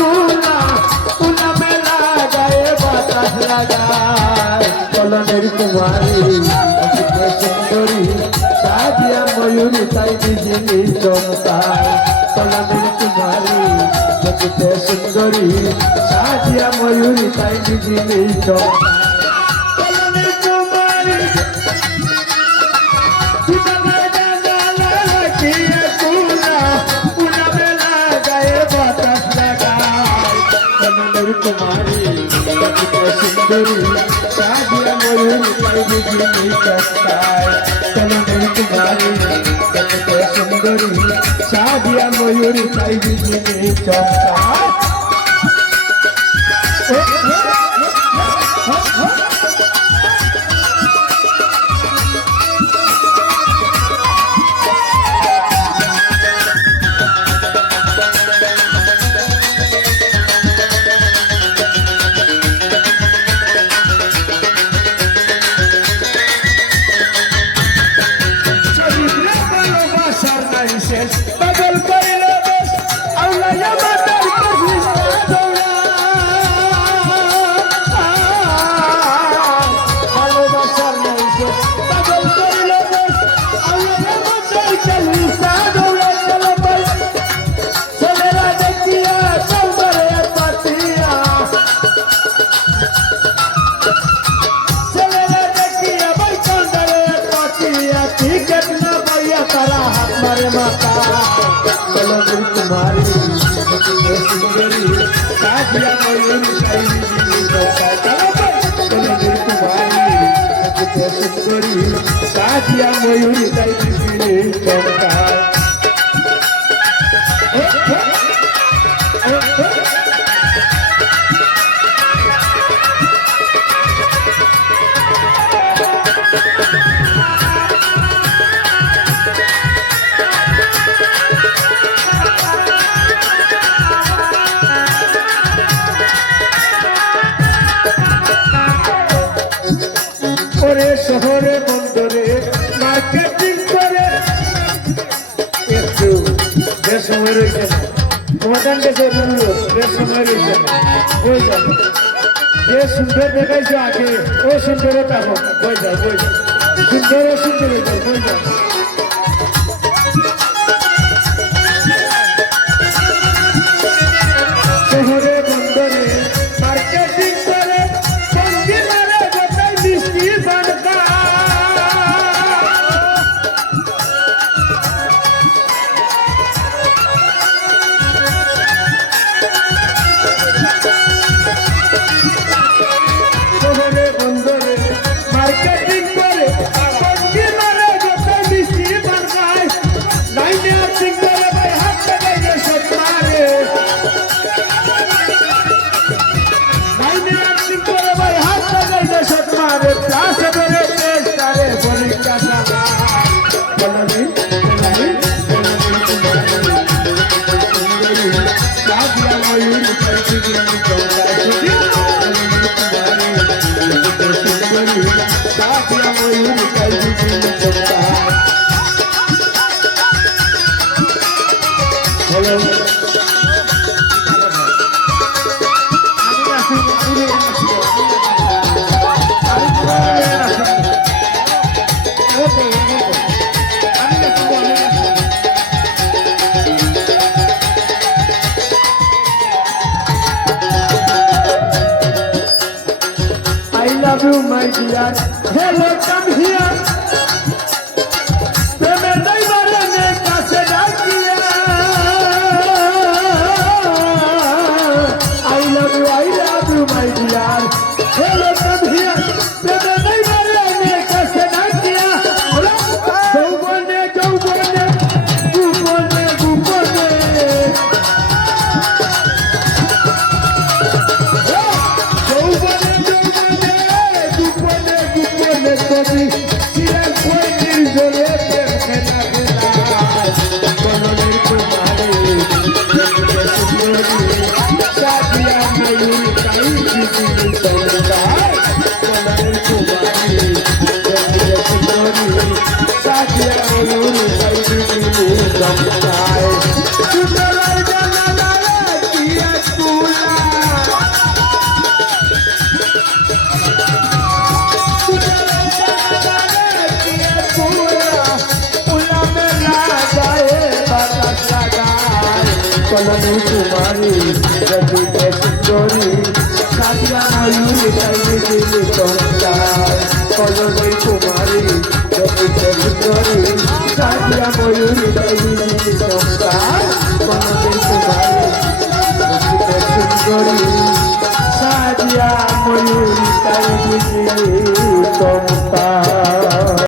কুলা কুলা মেলা গায়ে বাতাস লাগায় কলমের কুমারী সুন্দরী সাজিয়া ময়ূরী তাই বিজলি চমকায় কলমের কুমারী দেখতে সুন্দরী সাজিয়া ময়ূরী তাই বিজলি চমকায় কলমের কুমারী कुमारी सुंदरी साजिया मयूरी ताई बिजली चमकाय कलमेर कुमारी सुंदरी साजिया मयूरी ताई बिजली चमकाय बदल कइले बस औलाया मातार कृष्ण दौड़ा ভালোবাসার নাইছে बदल कइले बस औलाया मातार कृष्ण दौड़ा चलो भाई ছেলেরা দেখিয়া চৌবারে পাতিয়া ছেলেরা দেখিয়া ভাই চৌবারে পাতিয়া টিকেট না পাইয়া তারা হাত মারে মাতা कलमेर कुमारी सुंदरी साजिया मयूरी ताई बिजली चमकाय कलमेर कुमारी सुंदरी साजिया मयूरी ताई बिजली चमकाय শহরে বন্দরে মার্কেটিং করে একটু বেশ সময় রয়েছে না তোমাদের দেশে বেশ সময় রয়েছে না বই যাও যে সুন্দর দেখাইছো আগে ও সুন্দরও দেখো বই যাও সুন্দর ও সুন্দর বই যাও শহরে বন্দরে মার্কেটিং করে I love you, my dear. Hello, come here. प्रेमे दैवारे ने कासे डाकिया. I love you, my dear. Hello, come here. प्रेमे दैवारे ने कासे डाकिया. जौवने जौवने, गुपने गुपने. Bye. কলনে কুমারী রচিতে সুন্দরী সাজিয়া ময়ূরী তাই দিলে সংসার কলনে কুমারী রচিতে সুন্দরী সাজিয়া ময়ূরী তাই দিলে সংসার কলনে কুমারী রচিতে সুন্দরী সাজিয়া ময়ূরী তাই দিলে